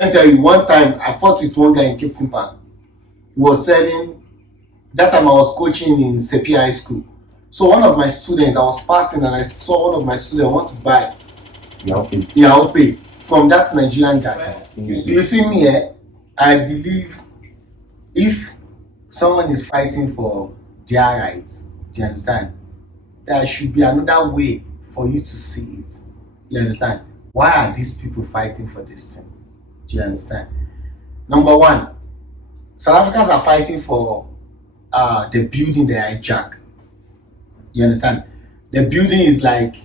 Let me tell you, one time I fought with one guy in Cape Park. He was selling, that time I was coaching in Sepi High School. So one of my students, I was passing and I saw one of my students want to buy Yaope from that Nigerian guy. You see me, I believe if someone is fighting for their rights, do you understand? There should be another way for you to see it. You understand? Why are these people fighting for this thing? Do you understand? Number one, South Africans are fighting for the building they hijack. You understand? The building is like,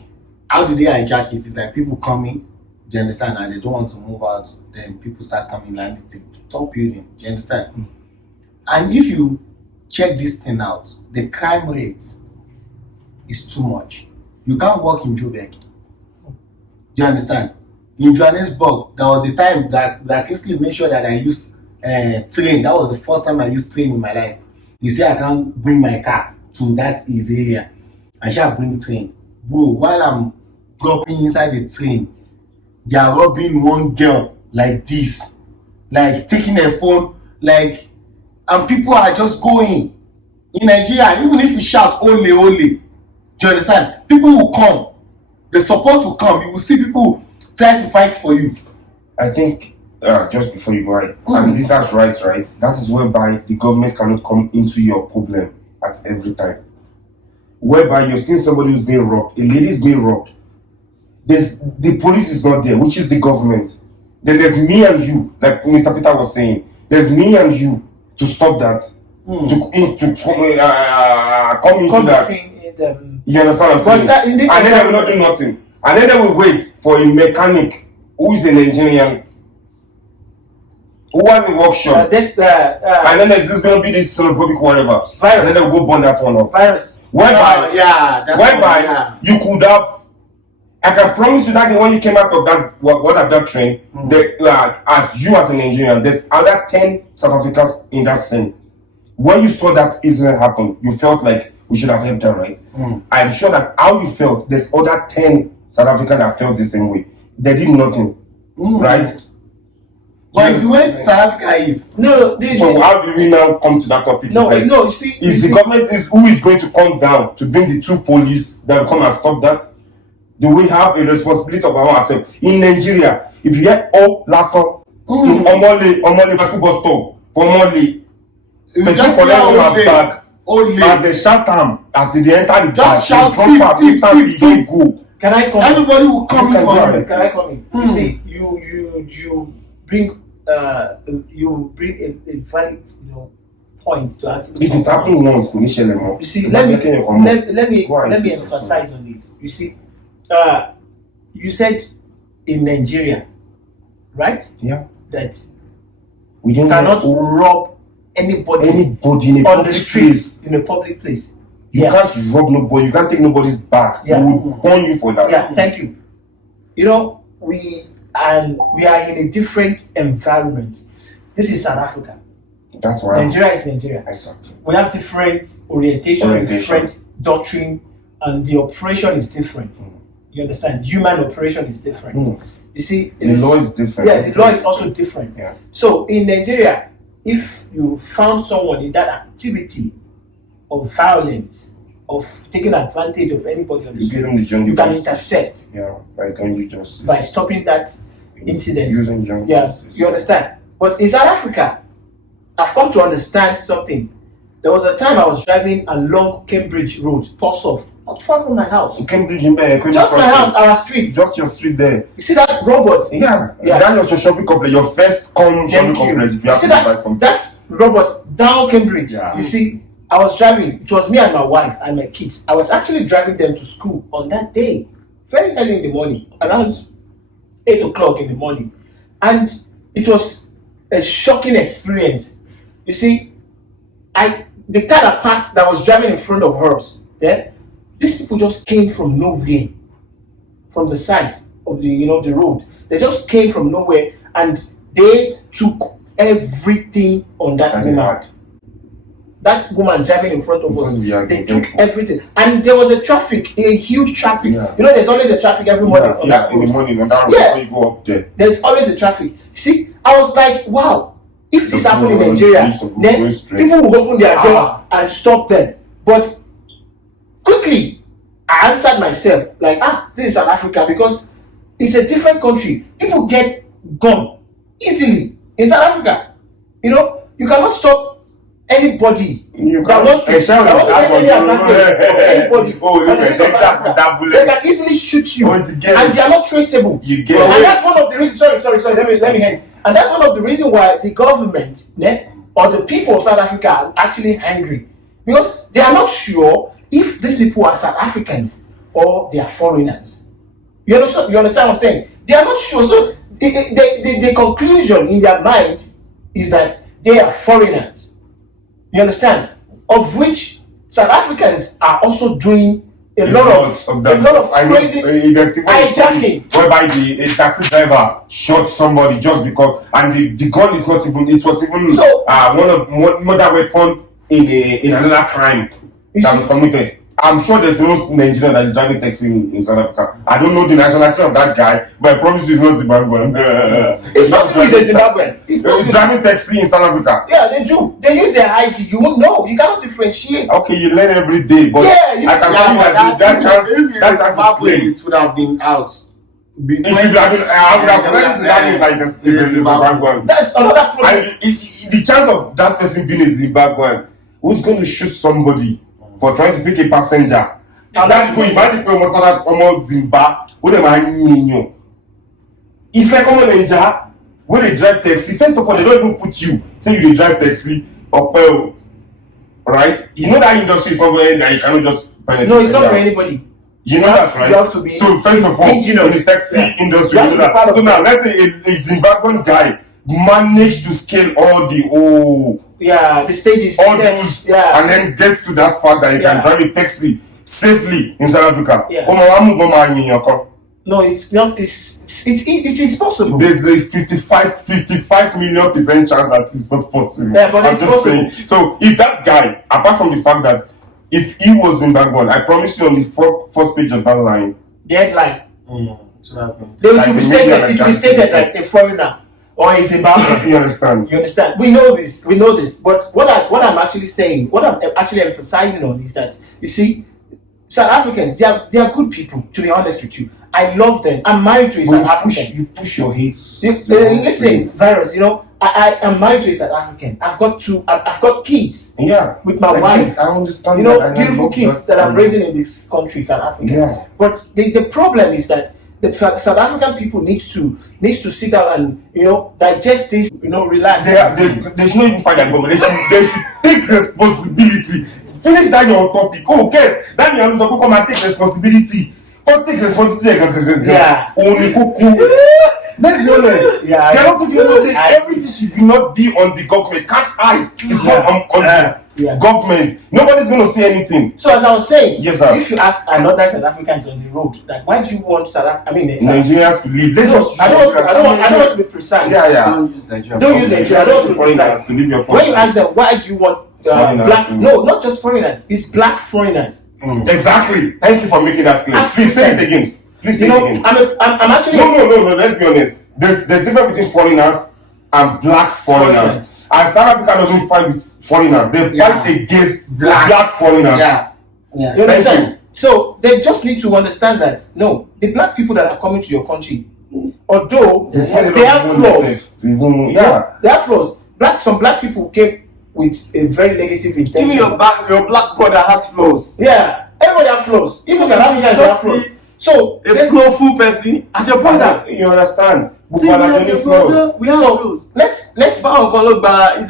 how do they hijack it? It's like people coming, do you understand? And they don't want to move out. Then people start coming and it's a top building. Do you understand? And if you check this thing out, the crime rate is too much. You can't work in Joburg. Do you understand? In Johannesburg, there was a time that Kingsley made sure that I used train. That was the first time I used train in my life. He said I can't bring my car to that his area. I shall bring train. Bro, while I'm dropping inside the train, they are robbing one girl like this. Like taking her phone, like, and people are just going. In Nigeria, even if you shout ole ole, do you understand? People will come. The support will come. You will see people try to fight for you. I think just before you go ahead, and that's right. That is whereby the government cannot come into your problem at every time. Whereby you're seeing somebody who's being robbed, a lady is being robbed. The police is not there, which is the government. Then there's me and you, like Mr. Peter was saying. There's me and you to stop that, to come into that. You understand what I'm saying? And then they will not do nothing. And then they will wait for a mechanic who is an engineer, who has a workshop. And then there's going to be this xenophobic whatever. Virus. And then they'll go burn that one up. Virus. Whereby you could have, I can promise you that when you came out of that train, as you as an engineer, there's other 10 South Africans in that scene. When you saw that incident happen, you felt like we should have helped her, right? I'm sure that how you felt, there's other 10 South Africans that felt the same way. They did nothing, right? But it's the way South Africa is. So how do we now come to that topic? You see, the government who is going to come down to bring the two police that will come and stop that? Do we have a responsibility of ourselves? In Nigeria, if you get Lasso in Omole basketball store, Omole, person collect your bag, as they shout them, as they enter the just bag, shout thief. Go. Can I come? Everybody will come in for you. Can I come in? You see, you bring a valid point to actually. If it's happening once, we need you see, let me emphasize on it. You see, you said in Nigeria, right? Yeah. That we cannot rob anybody on the streets in a public place. You can't rob nobody. You can't take nobody's back. Yeah. They will burn you for that. Yeah. Thank you. We are in a different environment. This is South Africa. That's why Nigeria is Nigeria. Exactly. We have different orientation, different doctrine, and the operation is different. You understand? Human operation is different. You see, the law is different. Yeah, the law is also different. Yeah. So in Nigeria, if you found someone in that activity of violence, of taking advantage of anybody on the street, you can intercept. Yeah, by stopping that incident. Using jungle justice. You understand? But in South Africa, I've come to understand something. There was a time I was driving along Cambridge Road, Portsmouth, not far from my house. Cambridge, just my house, our street. Just your street there. You see that robot? Yeah. That's your shopping complex, your first shopping complex. If you have to buy something. That robot down Cambridge. Yeah. You see, I was driving. It was me and my wife and my kids. I was actually driving them to school on that day, very early in the morning, around 8 o'clock in the morning, and it was a shocking experience. You see, the car that was driving in front of hers, these people just came from nowhere, from the side of the road. They just came from nowhere and they took everything on that woman. that woman driving in front of In front us, of you, they yeah. took everything, and there was a huge traffic. Yeah. You know, there's always a traffic every morning on that in the road. morning on that road Yeah. before you go up there. There's always a traffic. See, I was like, wow, if this happened in Nigeria, then people will open their door and stop them. But quickly, I answered myself, like, this is South Africa, because it's a different country. People get gone easily in South Africa. You know, you cannot stop anybody that wants to get any advantage of anybody. Oh, that bullet. They can easily shoot you, and they are not traceable. You get And that's one of the reasons. Sorry. Let me end. And that's one of the reasons why the government, or the people of South Africa, are actually angry, because they are not sure if these people are South Africans or they are foreigners. You understand what I'm saying? They are not sure. So the conclusion in their mind is that they are foreigners. You understand? Of which South Africans are also doing a lot of crazy hijacking. Whereby a taxi driver shot somebody just because, and the gun is not even. It was even one other weapon in another crime that was committed. I'm sure there's no Nigerian that is driving taxi in South Africa. I don't know the nationality of that guy, but I promise you it's not Zimbabwean. It's possible he's a Zimbabwean. He's driving taxi in South Africa. Yeah, they do. They use their ID. You won't know. You cannot differentiate. Okay, you learn every day, but I can tell you that chance is slim. It would have been out. That's another problem. And the chance of that person being a Zimbabwean who's going to shoot somebody for trying to pick a passenger. And that's going. Imagine people Zimbabwe. What am I? It's like Nigeria when they drive taxi. First of all, they don't even put you. Say you drive taxi or pearl, right? You know that industry is somewhere that you cannot just penetrate. No, it's not for anybody. You know that, right? You have to be. So first of all, in the taxi industry, you know that. So now let's say a Zimbabwean guy managed to scale all the stages, all those, and then gets to that fact that he can drive a taxi safely in South Africa. No, it's not. It is possible. There's a 55 million% chance that it's not possible. Yeah, but I'm just saying. So if that guy, apart from the fact that if he was Zimbabwean, I promise you on the first page of that line, the headline, it will be stated like a foreigner or a Zimbabwean. You understand? We know this. But what I'm actually saying, what I'm actually emphasizing on is that, you see, South Africans, they are good people, to be honest with you. I love them. I'm married to a South African. You push your hate. Listen, Virus, you know, I am married to a South African. I've got kids. Yeah. With my wife. Kids, I understand. You know, beautiful kids that I'm raising in this country, South Africa. Yeah. But the problem is that the South African people needs to sit down and, you know, digest this, you know, relax. They should not even find that government. They should take responsibility. Finish that your topic. Oh, okay. Then you have to come and take responsibility. Don't take responsibility. Yeah. Let's be honest. Yeah. They don't think everything should not be on the government. Cash eyes is not on the government. Nobody's going to say anything. So as I was saying, yes, sir. If you ask another South Africans on the road, like, why do you want Nigerians to leave? I don't want to be precise. Yeah. Don't use Nigeria. Don't use Nigeria. I don't want to be precise. When you ask them, why do you want black? No, not just foreigners. It's black foreigners. Exactly. Thank you for making that clear. Please say it again. I'm actually. No. Let's be honest. There's difference between foreigners and black foreigners. And South Africa doesn't fight with foreigners. They fight against black foreigners. Yeah. You understand? So they just need to understand that the black people that are coming to your country, although they have flaws. They have flaws. Some black people came with a very negative intention. Even your black brother has flaws. Yeah, everybody has flaws. Even South Africans have flaws. So a flawful person as your brother. You understand? See, we have your brother. We have flaws. Let's. It's a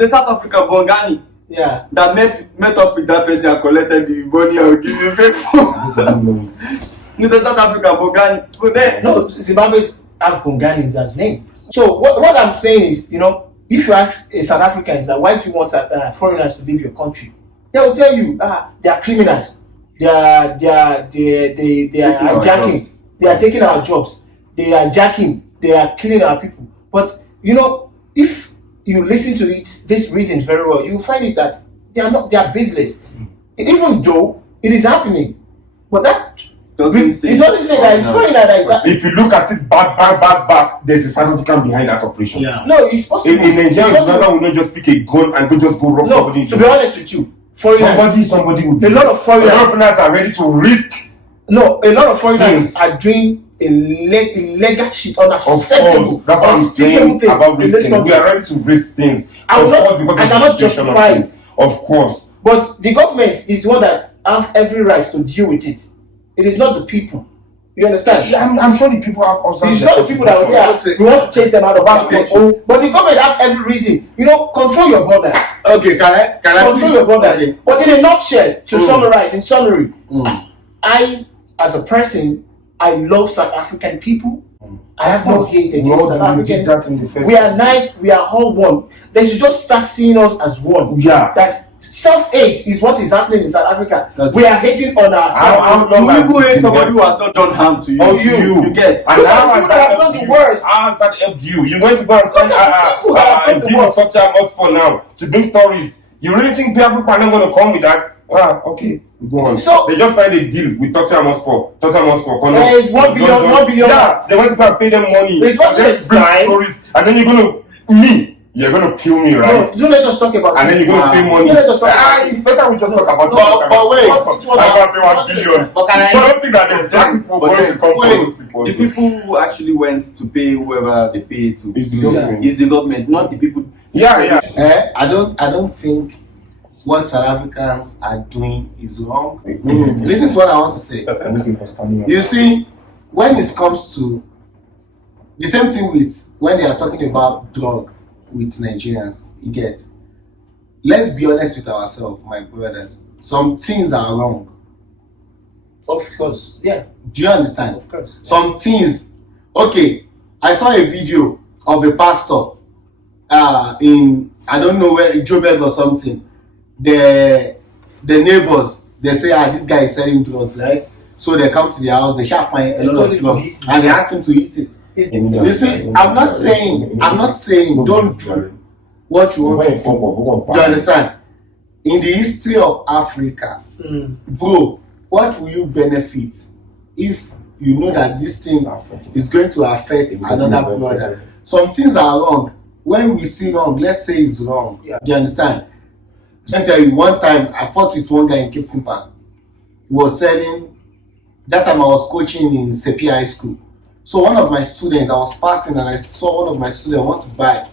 South African Bongani. Yeah. That met up with that person and collected the money and give you fake phone. It's a South African Bongani. No, Zimbabwe's have Bonganis as name. So what I'm saying is, you know, if you ask South Africans that why do you want foreigners to leave your country, they will tell you they are criminals. They are hijacking. They are taking our jobs. They are jacking. They are killing our people. But you know, if you listen to these reasons very well, you will find it that They are not their business. Even though it is happening, but that Doesn't say it doesn't say that it's showing that it's happening. If you look at it back, there's a South African behind that operation. Yeah. No, it's possible. In Nigeria, It's possible. Uganda will not just pick a gun and just go rob No, somebody. to be honest with you, foreigners, Somebody would. a lot of foreigners are ready to risk. No, a lot of foreigners Things. are doing illegal shit on Of course, that's what I'm saying about risking. We are ready to risk things. I will Of not- course, because I of cannot the situation of justify things. Of course. But the government is the one that have every right to deal with it. It is not the people. You understand? Yeah, I'm sure the people have also. It's not the people that will say, Listen. we want to chase them out of our Okay. country. But the government have every reason. Control your borders. Okay, can I Control your borders. Okay. But in a nutshell, to summarize, in summary, Mm. I, as a person, I love South African people. I have no hate against Lord, South we did Africans. that in the first We are place. nice. We are all one. They should just start seeing us as one. Yeah. That self-hate is what is happening in South Africa. Okay. We are hating on How ourselves. long You has even this hate been somebody who helpful? has not done harm to you. Or to you. You get. And Look how at has people that that have helped done the you? worst. How has that helped you? You went to go and sign Look at people that have done the deal with worst. Tottenham Hotspur now to bring tourists. You really think people are not going to come with that? Okay, go on. So- they just signed a deal with Tottenham Hotspur. There is 1 billion, 1 billion. Yeah, they went to go and pay them money. But it's not And then a sign. bring tourists, and then you're going to kill me, right? No, don't let us talk about And then it. you're going to pay money. Don't let us talk about it. It's better we just talk about it. But wait. I'm going to pay 1 billion. But can I- You don't think that there's black people But going then- to come wait, for those people? The people who actually went to pay whoever they pay to It's the government. is the government, not the people. Yeah. I don't think what South Africans are doing is wrong. Mm. Listen to what I want to say. I'm looking for standing up. You see, when it comes to the same thing with when they are talking about drug with Nigerians, you get. Let's be honest with ourselves, my brothers. Some things are wrong. Of course, yeah, Do you understand? of course. Some things. Okay, I saw a video of a pastor in I don't know where Joburg or something. The neighbors, they say, this guy is selling drugs, right? So they come to the house, they shall find a lot of drugs, and they ask him to eat it. You see, I'm not saying don't do what you want to do. You understand? In the history of Africa, bro, what will you benefit if you know that this thing is going to affect another brother? Some things are wrong. When we see wrong, let's say it's wrong. Yeah. Do you understand? Let me tell you, one time I fought with one guy in Cape Town Park. He was selling, that time I was coaching in ZFG High School. So one of my students, I was passing and I saw one of my students want to buy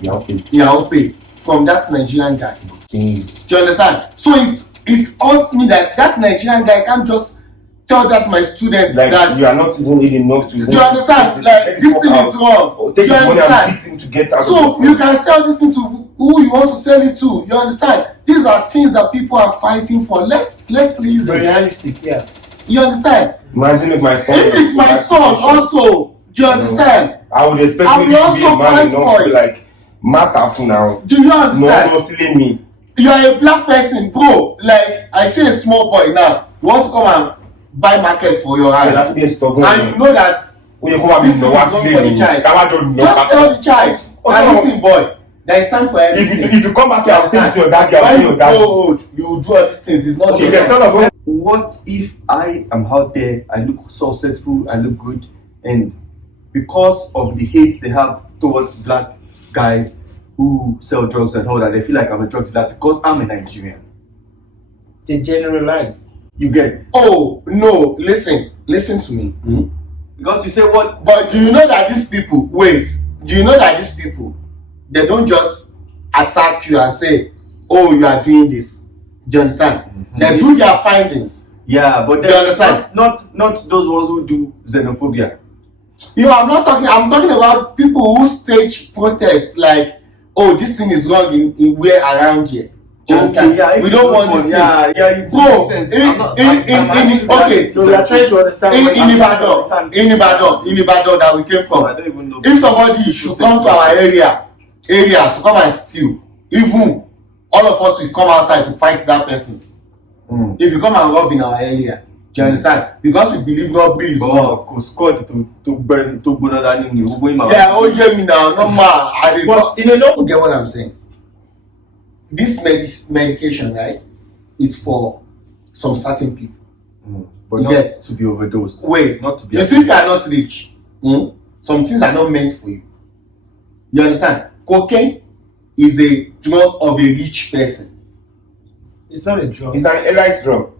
Yaope from that Nigerian guy. Do you understand? So it hurts me that Nigerian guy can't just tell that my student Like that. you are not even read enough to. Do you understand? Like this thing is wrong. Do Take you his money and understand? beat him to get out. So of you can sell this thing to who you want to sell it to. You understand? These are things that people are fighting for. Let's Very reason. realistic, yeah. You understand? Imagine if my son. If it's my son also, do you understand? I would expect I you will to be a also man fight enough for to be it. like matter now. Do you understand? No silly me. You are a black person, bro. Like I see a small boy now. You want to come and buy market for your hand, That be a struggle. and you know that. When you come out This with thing no is not silly for the me. child. Come out don't know. Just tell the child. And listen, boy. There is time for everything. If you come back here and pay to your daddy, I'll When pay you your grow daddy. old, you will do all these things. It's not Okay, your then time. tell us what. What if I am out there, I look successful, I look good, and because of the hate they have towards black guys who sell drugs and all that, they feel like I'm a drug dealer because I'm a Nigerian. They generalize. You get? Oh no! Listen to me. Because you say what? But do you know that these people? Wait. Do you know that these people? They don't just attack you and say, "Oh, you are doing this." Do you understand? They do their findings. Yeah, but You understand? not those ones who do xenophobia. I'm not talking. I'm talking about people who stage protests like, "Oh, this thing is wrong in where around here." Do you understand? if We it don't goes want on, this thing. Yeah, it Bro, makes sense. okay. So we are trying to understand. In what Ibadan that we came I from, don't even know. if somebody should come to our area to come and steal, even all of us will come outside to fight that person. If you come and rob in our area, do you understand? Because we believe robbery is wrong. But squad to burn to burn than you. Yeah, oh yeah, me now, no man. I But in a don't get what I'm saying. this medication, right? It's for some certain people. But not Yes. to be overdosed. Wait, Not to be you see, if you are not rich, some things are not meant for you. You understand? Cocaine is a drug of a rich person. It's not a drug. It's an elite drug.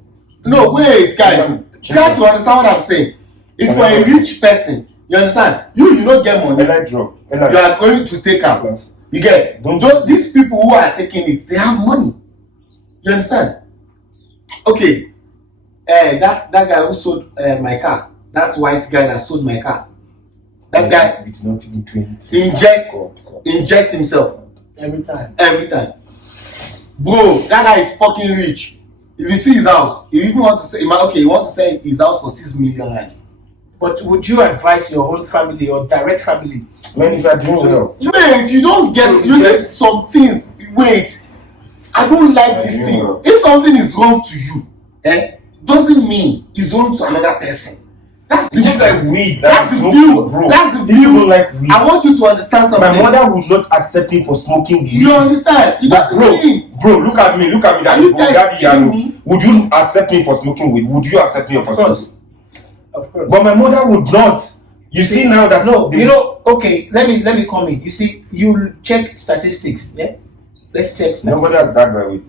No, wait, guys. Try to understand what I'm saying. It's for a rich person. You understand? You don't get money. Elite drug. You are going to take out. You get? These people who are taking it, they have money. You understand? Okay. That guy who sold my car, that white guy that sold my car, that guy We did not even do anything. inject himself Every time. Bro, that guy is fucking rich. If you see his house, you even want to say, okay, you want to sell his house for 6 million rand. But would you advise your own family or direct family? Man, if you are doing well. Wait, you don't get, you say some things. Wait, I don't like this thing. Yeah. If something is wrong to you, doesn't mean it's wrong to another person. That's the It's just like weed. That's the no view. bro. That's the If you view. don't like weed, I want you to understand something. my mother would not accept me for smoking weed. You understand? It doesn't mean. Bro, look at me, Are daddy, you bro, guys daddy, kidding me? would you accept me for smoking weed? Would you accept me for Of smoking? course. Of course. But my mother would not. You see now that No, okay, let me come in. You see, you check statistics, yeah? Let's check statistics. nobody has died by weed.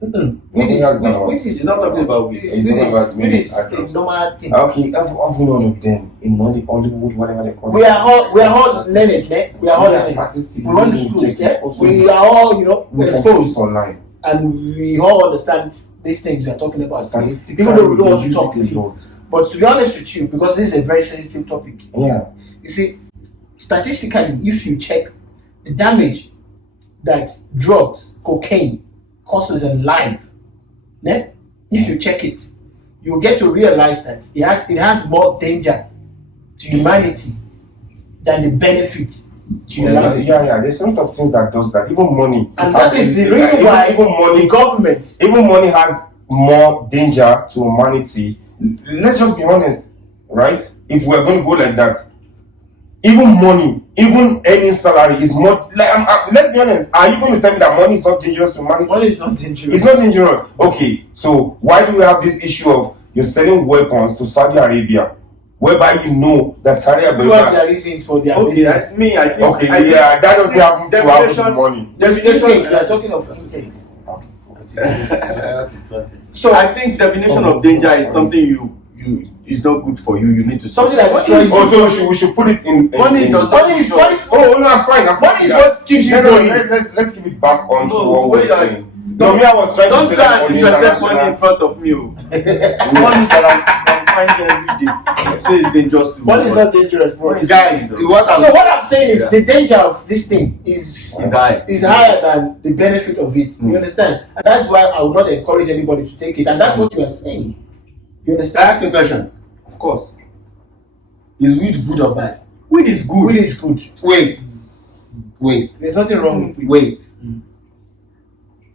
Weed is He's not talking about weed. He's talking about weed weed. is a normal thing. Okay, every one of them in Hollywood, whatever they call it. We are all learned, man. We are all learned. Statistics. We went to school, yeah? We are all, we can exposed. check online. And we all understand these things we are talking about. Statistics. Even though we don't want to use talk it with a you. lot. But to be honest with you, because this is a very sensitive topic, Yeah. you see, statistically, if you check the damage that drugs, cocaine causes in life, yeah? If you check it, you get to realize that it has more danger to humanity than the benefit to humanity. Yeah. There's a lot of things that does that. Even money. And that is the reason why even money, the government. even money has more danger to humanity. Let's just be honest, right? If we're going to go like that, even money, even earning salary is more. Let's be honest. Are you going to tell me that money is not dangerous to humanity? Money is not dangerous. It's not dangerous. Okay, so why do we have this issue of you're selling weapons to Saudi Arabia, whereby you know that Saudi People have Arabia? their reasons for their Okay, business. that's me. I think. Okay, I think- yeah, that doesn't have to have with definition- money. Intake, you are talking of intakes. So I think definition of danger is something you is not good for you. You need to Something that stop. destroys you. Also, we should put it in. Money does Money is money. Oh no, I'm fine. Money is what keeps you going. Let's keep it back on to No, what we're wait, saying. No, me, I was trying Don't to say try that and money disrespect money in international. front of me. Money that I'm finding every day. So it's dangerous to Money is not dangerous, bro. Guys, So what I'm saying is the danger of this thing is higher than the benefit of it. You understand? And that's why I would not encourage anybody to take it. And that's what you are saying. You understand? Ask a question. Of course. Is weed good or bad? Weed is good. Weed is good. Wait. There's nothing wrong with weed. Wait.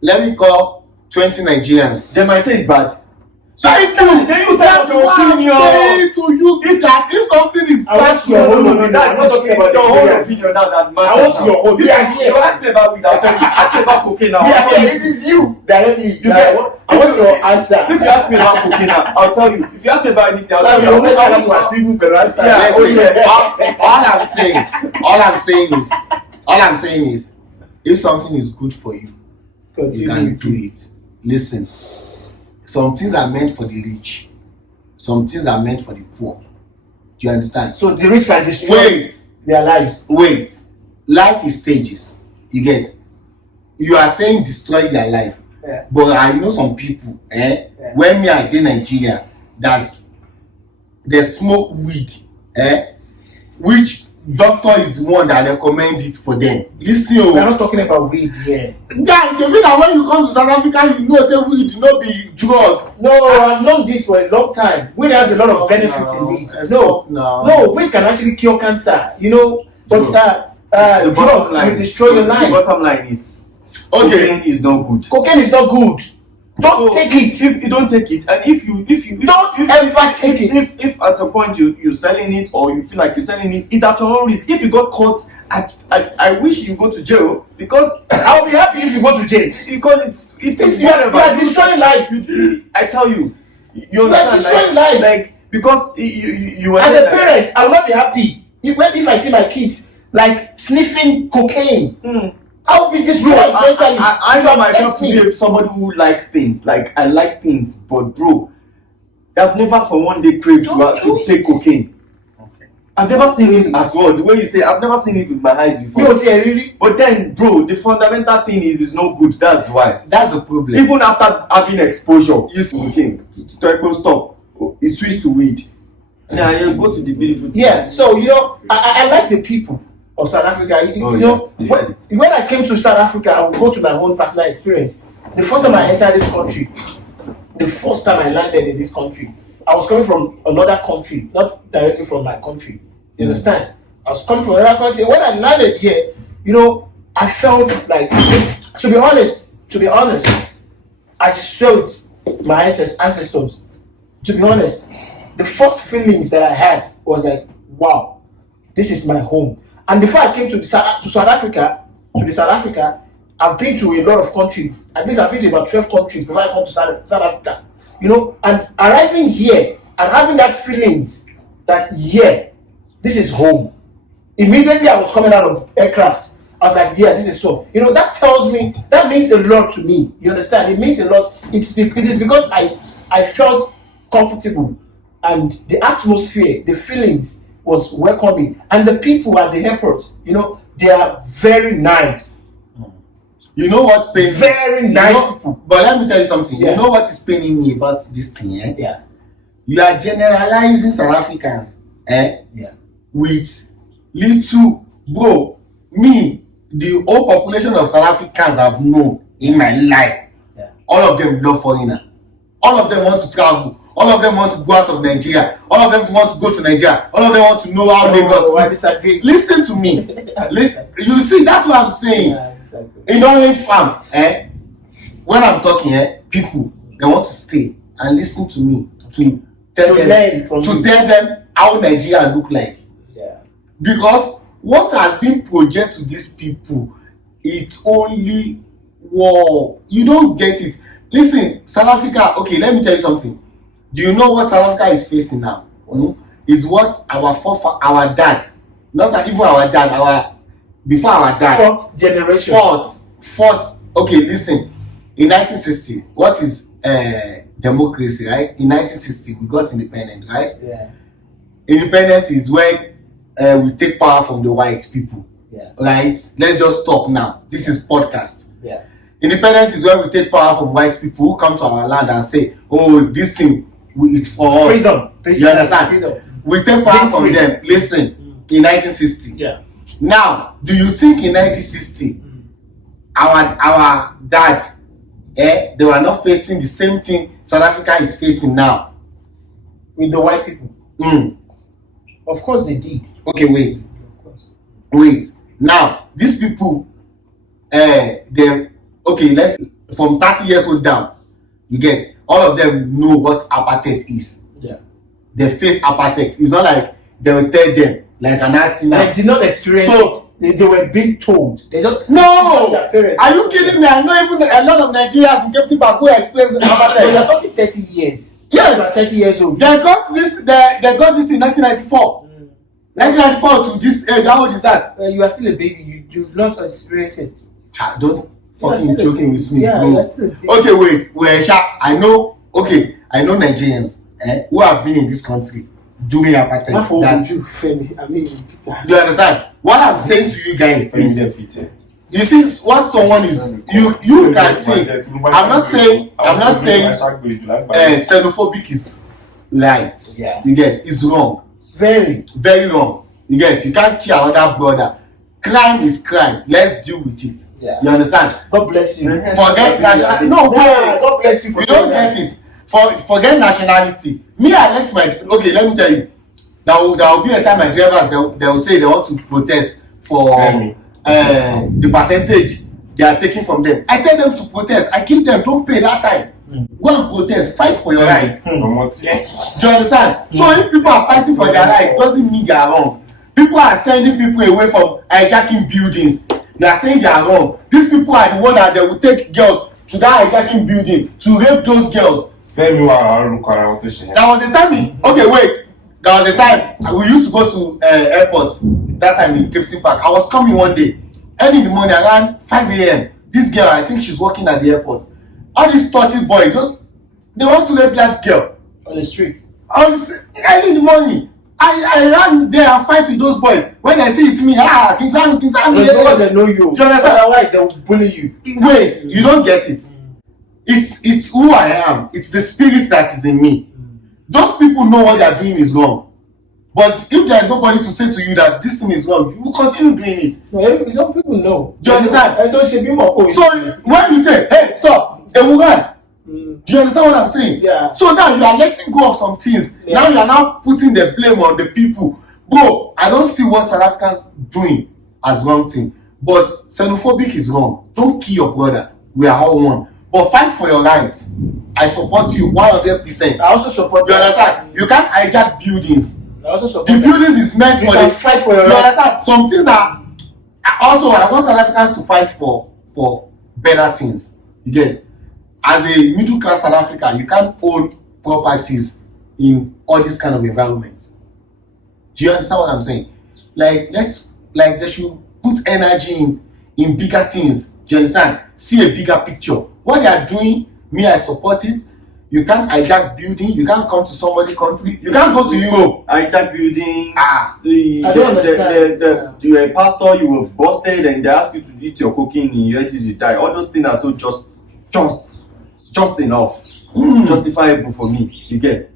Let me call 20 Nigerians. They might say it's bad. Thank you. Then you That's tell your what I'm opinion. saying to you. If something is I bad want your own opinion. That's I'm not talking about it's your Nigerians. own opinion now that matters. I want now. your own. You, We are here. you ask me about weed, I'll tell you. Ask me about cocaine now. We I'll are tell here. you. This is you directly. You get- I want your answer. If you ask me about cocaine now, I'll tell you. If you ask me about anything, I'll tell you. you know how I'll- you are civil berasa. Yeah, oh Listen, all I'm saying is, if something is good for you, you can do it. Listen, some things are meant for the rich, some things are meant for the poor. Do you understand? So the rich can destroy their lives. Wait. Life is stages. You get? You are saying destroy their life. Yeah. But I know some people, when me are in Nigeria, they smoke weed, which doctor is the one that recommend it for them. Listen, We are not talking about weed here. guys, you mean that when you come to South Africa, you know say weed no be drug. No, I've known this for a long time. Weed has a lot of benefit in it. No, weed can actually cure cancer. You know, but The bottom drug line- will destroy your The life. bottom line is Okay. cocaine is not good. Cocaine is not good. Don't So, take it. If you don't take it, and if Don't ever take it. If at a point you're selling it or you feel like you're selling it, it's at your own risk. If you got caught I wish you go to jail because I'll be happy if you go to jail. because it's You are destroying lives. I tell you, you You are understand, destroying lives. like because you were As saying a that- parent, I will not be happy if I see my kids like sniffing cocaine. I will be Bro, destroyed mentally. I It know will myself affect to me. be somebody who likes things. Like I like things, but bro, I've never for one day craved Don't do to take it. cocaine. I've never seen it as well. The way you say, I've never seen it with my eyes before. No, really. But then, bro, the fundamental thing is it's not good. That's why. That's the problem. Even after having exposure, you see cocaine. To stop. He switched to weed. Yeah, you go to the beautiful. Yeah. So I like the people of South Africa. You said it. When I came to South Africa, I will go to my own personal experience. The first time I entered this country, the first time I landed in this country, I was coming from another country, not directly from my country. You understand? I was coming from another country. When I landed here, I felt like, to be honest, I saw it, my ancestors. To be honest, the first feelings that I had was like, wow, this is my home. And before I came to South Africa, I've been to a lot of countries. At least I've been to about 12 countries before I come to South Africa. And arriving here and having that feelings that, yeah, this is home. Immediately I was coming out of aircraft. I was like, yeah, this is so. That tells me, that means a lot to me. You understand? It means a lot. It is because I felt comfortable, and the atmosphere, the feelings was welcoming, and the people at the airport, they are very nice. You know what pains me? Very nice people. But let me tell you something. Yeah. You know what is paining me about this thing, eh? Yeah. You are generalizing South Africans, Yeah. with little, bro. Me, the whole population of South Africans I've known in my life, Yeah. all of them love foreigner. All of them want to travel. All of them want to go out of Nigeria. All of them want to go to Nigeria. All of them want to know how Lagos. I disagree. Listen to me. You see, that's what I'm saying. Yeah, I disagree. In Orange Farm, when I'm talking, people, they want to stay and listen to me to tell them how Nigeria look like. Yeah. Because what has been projected to these people, it's only war. You don't get it. Listen, South Africa, okay, let me tell you something. Do you know what South Africa is facing now? Is what our dad, not even our dad, before our dad. Fourth generation. Fourth. Okay, listen. In 1960, what is democracy, right? In 1960, we got independent, right? Yeah. Independence is when we take power from the white people, Yeah. right? Let's just stop now. This is podcast. Yeah. Independence is when we take power from white people who come to our land and say, oh, this thing, it's for us. Freedom. You understand? Freedom. We take power Being from free. them. Listen, in 1960. Yeah. Now, do you think in 1960, our dad, they were not facing the same thing South Africa is facing now? With the white people. Mm. Of course they did. Okay, wait. Of course. Wait. Now, these people, let's from 30 years old down, you get, all of them know what apartheid is. Yeah. They face apartheid. It's not like they will tell them like an acting. They did not experience So- it. They were being told. They don't. No! Their parents. Are you kidding me? I know even a lot of Nigerians in Cape Town who explain But apartheid. you're talking 30 years. Yes. You are 30 years old. They got this in 1994. 1994 to this age. How old is that? You are still a baby. You do not experience it. Don't fucking You're still a joking baby. with me, Yeah, bro. you're still a baby. Okay, wait. I know Nigerians who have been in this country during apartheid. Not for That, you, Femi. I mean, Peter. you understand? What I'm saying to you guys is, Defeated. you see what someone is. You can think. I'm not saying xenophobic is right. Yeah. You get, it's wrong. Very. Very wrong. You get, you can't kill another brother. Crime is crime. Let's deal with it. Yeah. You understand? God bless you. Forget nationality. No, Yeah, wait. God bless you. For You don't doing get it. Forget nationality. Me, I let okay, let me tell you. There will be a time my drivers they will say they want to protest for the percentage they are taking from them. I tell them to protest. I keep them, don't pay that time. Go and protest, fight for your right. Do you understand? So if people are fighting for their right, it doesn't mean they are wrong. People are sending people away from hijacking buildings. You are saying they are wrong. These people are the one that they will take girls to that hijacking building to rape those girls. There was a time there was a time we used to go to airports that time in Captain Park. I was coming one day, early in the morning around 5 a.m. This girl, I think she's working at the airport. All these 30 boys, they want to rape that girl. On the street. Early in the morning. I ran there and fight with those boys. When they see it's me, King Sam. Because they know you. You understand? Otherwise they will bully you. Wait, you don't get it. It's who I am. It's the spirit that is in me. Those people know what they are doing is wrong. But if there is nobody to say to you that this thing is wrong, you will continue doing it. No, some people know. Do you understand? I don't say more. So when you say, hey, stop, they will run. Do you understand what I'm saying? Yeah. So now you are letting go of some things. Yeah. Now you are now putting the blame on the people. Bro, I don't see what South Africans doing as wrong thing. But xenophobic is wrong. Don't kill your brother. We are all one. But fight for your rights. I support you 100%. I also support you. Understand? You can't hijack buildings. I also support the buildings is meant you for can the fight for your you rights. understand? Some things are also I want South Africans to fight for better things. You get? As a middle class South African, you can't own properties in all this kind of environment. Do you understand what I'm saying? Like they should put energy in bigger things. Do you understand? See a bigger picture. What they are doing, me, I support it. You can't hijack building. You can't come to somebody's country. You can't go to Europe. Hijack building. I don't understand. You're a pastor. You were busted, and they ask you to eat your cooking, and you had to die. All those things are so just enough, justifiable for me. You get?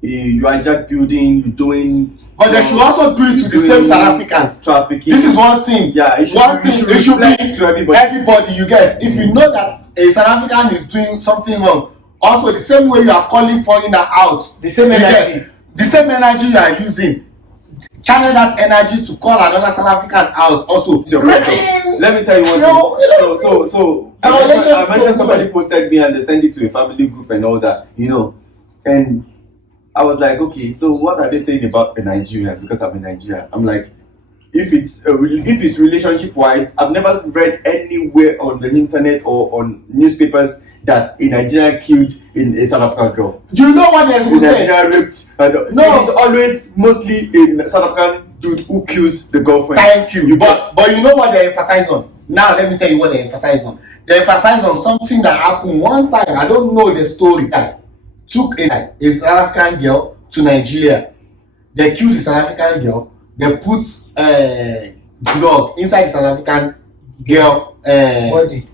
You hijack building. You're doing. But they should also do it to the same South Africans. Trafficking. This is one thing. Yeah, it should be to everybody. Everybody, you get. If you know that a South African is doing something wrong, also the same way you are calling foreigner out, the same energy, the same energy you are using, channel that energy to call another South African out. Also, let me tell you one thing. So I mentioned somebody posted me and they sent it to a family group and all that, and I was like, okay, so what are they saying about a Nigerian? Because I'm a Nigerian. I'm like, if it's relationship wise, I've never read anywhere on the internet or on newspapers that a Nigerian killed in a South African girl. Do you know what they're supposed to say? Nigerian raped. No, it's always mostly a South African dude who kills the girlfriend. Thank you. But you know what they emphasize on? Now let me tell you what they emphasize on. They emphasize on something that happened one time. I don't know the story. Took a South African girl to Nigeria. They killed the South African girl. They put drug inside the South African girl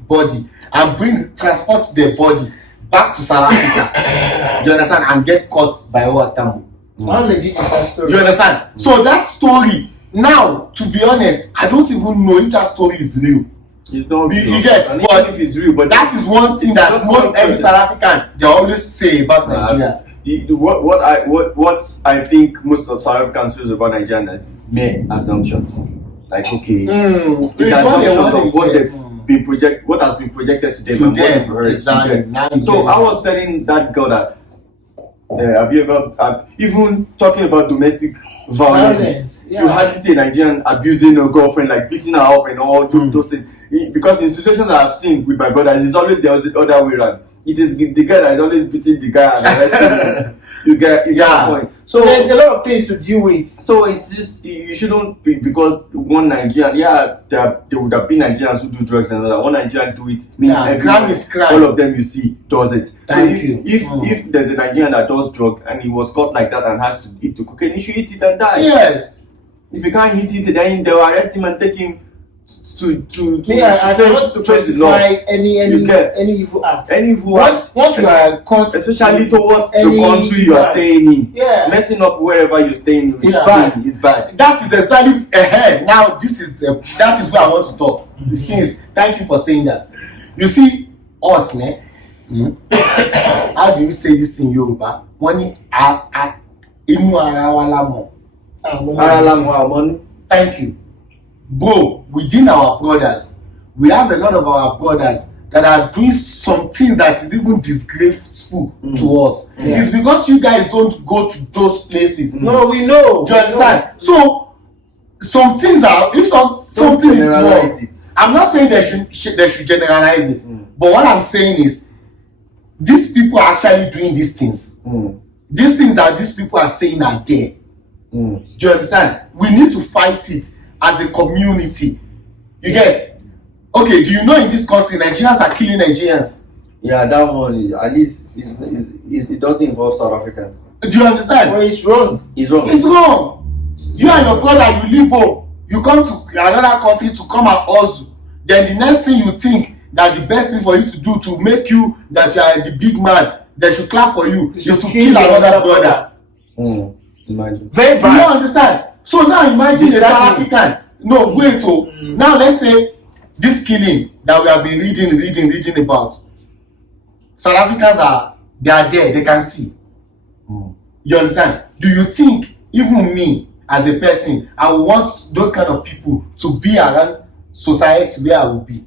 body and transport the body back to South Africa. You understand? And get caught by Tambo. One legit story. You understand? So that story, now, to be honest, I don't even know if that story is real. It's not real. You get, but if it's real, but that is one thing that most every South African they always say about Nigeria. What I think most of South Africans feel about Nigeria is mere assumptions. Like, okay, it's assumptions of what they've been what has been projected to them and what they've heard. Exactly. So I was telling that girl that have you ever even talking about domestic violence? Yeah. You hardly see a Nigerian abusing a girlfriend, like beating her up and all those things. Because in situations I've seen with my brothers, it's always the other way around. It is the guy that is always beating the guy and arresting him. You get the point. So there's a lot of things to deal with. So it's just you shouldn't be because one Nigerian, there would have been Nigerians who do drugs and all that. One Nigerian do it means crime is crime. All of them you see does it. Thank you. If there's a Nigerian that does drug and he was caught like that and has to eat the cocaine, he should eat it and die. Yes. If he can't eat it, then they will arrest him and take him to face the law. Any evil act. Any evil act. Once you are caught, especially towards the country you are staying in. Yeah. Messing up wherever you're staying in is bad. It's bad. That is exactly ahead. Now that is where I want to talk. Since thank you for saying that. You see us, ne? How do you say this in Yoruba? Money inu ara wa la mo. Thank you. Bro, within our brothers, we have a lot of our brothers that are doing some things that is even disgraceful to us. Yeah. It's because you guys don't go to those places. No, we know. Do you understand? So, some things are, if something is generalize wrong, it. I'm not saying they should generalize it, but what I'm saying is these people are actually doing these things. These things that these people are saying are there. Do you understand? We need to fight it as a community. You get? Okay, do you know in this country Nigerians are killing Nigerians? Yeah, that one at least it doesn't involve South Africans. Do you understand? Well, it's wrong. It's wrong. It's wrong. You and your brother, you leave home, you come to another country to come and hustle. Then the next thing you think that the best thing for you to do to make you that you are the big man, they should clap for you, is to kill another brother. Imagine. Very Do you bad. understand? So now imagine a South Exactly. African. No, wait. Oh, now let's say this killing that we have been reading about. South Africans are there, they can see. You understand? Do you think even me as a person, I would want those kind of people to be around society where I will be?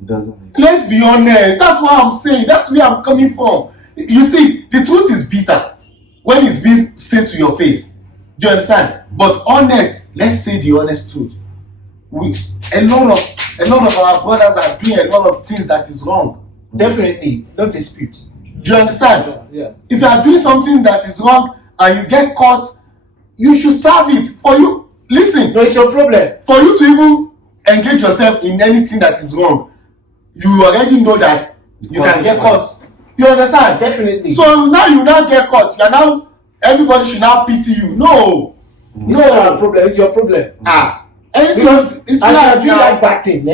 It doesn't. Let's be honest. That's what I'm saying. That's where I'm coming from. You see, the truth is bitter when it's being said to your face. Do you understand? But honest, let's say the honest truth. A lot of our brothers are doing a lot of things that is wrong. Definitely, no dispute. Do you understand? Yeah. If you are doing something that is wrong and you get caught, you should serve it. For you, listen, No, it's your problem. for you to even engage yourself in anything that is wrong, you already know that you can get caught. You understand? Definitely. So now you now get caught. You are now, everybody should now pity you. No. it's not our No. problem. It's your problem. Anything, Because it's as like you do that bad thing,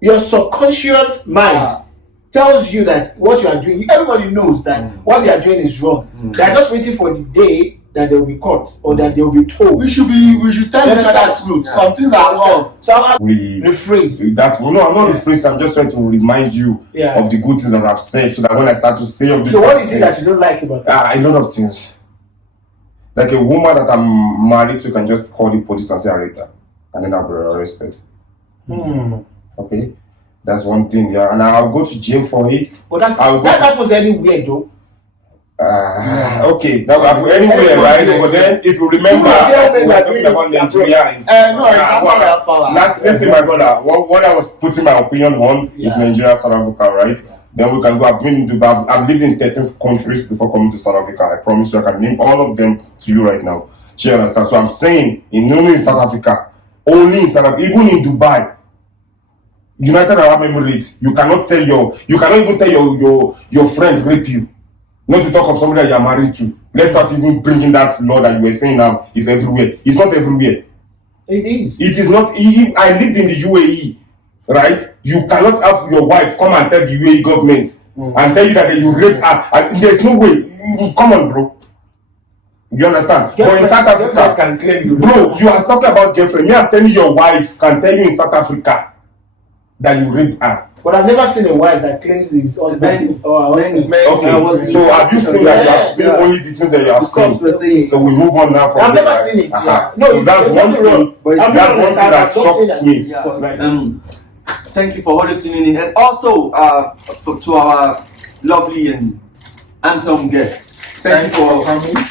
your subconscious mind tells you that what you are doing, everybody knows that what they are doing is wrong. They are just waiting for the day that they will be caught or that they will be told. we should tell each other the truth. Some things are wrong. So I'll We rephrase. that well, no, I'm not rephrasing. I'm just trying to remind you Yeah. of the good things that I've said, so that when I start to say of this, So what is it that you don't like about that? a lot of things. Like a woman that I'm married to can just call the police and say I raped her, and then I'll be arrested. Okay, that's one thing. Yeah, and I'll go to jail for it. But that I'll go that to- happens anywhere though. Okay, now I'm anywhere, right? But then, if you remember, People are as we were saying talking that about we- Nigeria, is No, it's not that far. let's say my brother. What I was putting my opinion on is Yeah. Nigeria, South Africa, right? Then we can go. I've been in Dubai. I've lived in 13 countries before coming to South Africa. I promise you, I can name all of them to you right now. Do you understand? So I'm saying, only in South Africa, only in South Africa, even in Dubai, United Arab Emirates, you cannot even tell your friend rape you. Not to talk of somebody that you are married to. Let's not even bring in that law that you were saying now is everywhere. It's not everywhere. It is. It is not. If I lived in the UAE, right? You cannot have your wife come and tell the UAE government and tell you that you raped her. And there's no way. Come on, bro. You understand? But in South Africa, can claim you. bro, you are talking about girlfriend. Me, I'm telling you, your wife can tell you in South Africa that you raped her. But I've never seen a wife that claims his husband. Many. Okay, I was- so have you seen that? You have Yeah, seen yeah. only the things that you have The cops were seen. saying. So we move on now from I've there, never right? seen it. Yeah. So No, that's it's one nothing wrong. thing. But it's- I'm That's not one thing understand. that Don't say shocks that. me. Yeah. Thank you for always tuning in, and also to our lovely and handsome guest. Thank you for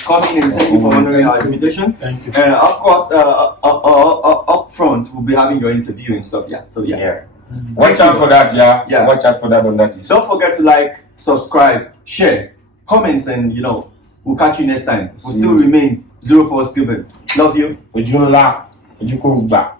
coming and thank you for honoring our invitation. Thank you. And of course, up front, we'll be having your interview and stuff. Yeah. So yeah. Yeah. Watch out for that, yeah. Yeah. Watch out for that on that. Don't forget to like, subscribe, share, comments, and we'll catch you next time. We'll still remain 04 Steven. Love you. Would you like? Would you come back?